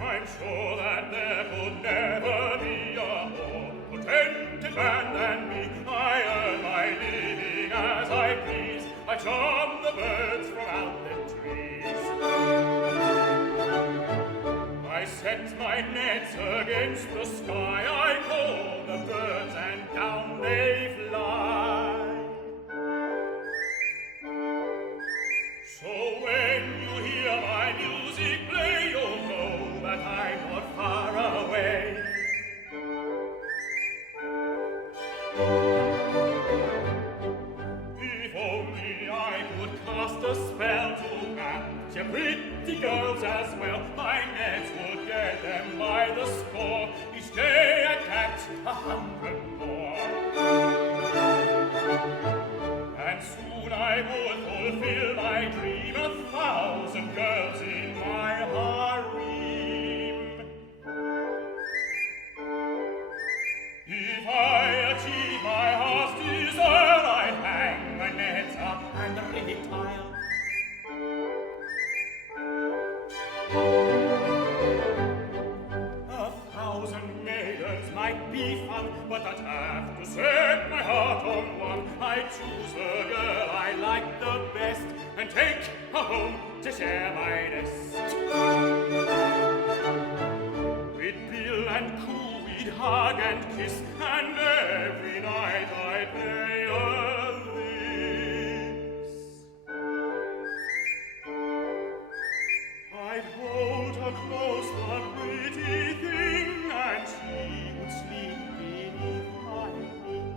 I'm sure that there could never be a more contented man than me. I earn my living as I please. I charm the birds from out their trees. I set my nets against the sky. I call the birds and down they fly. So when you hear my music play, you'll know that I'm not far away. If only I could cast a spell to capture pretty girls as well, my nets would get them by the score. Each day I catch 100 more. And soon I would fulfill my dream, 1,000 girls in my harem. If I achieve my heart's desire, I'd hang my nets up and retire. 1,000 maidens might be fun, but I'd have to set my heart on one. I'd choose the girl I like the best and take her home to share my nest. With Bill and Coo we'd hug and kiss, and every night I'd play her this. I'd hold her close, the pretty thing, and she would sleep beneath my wing.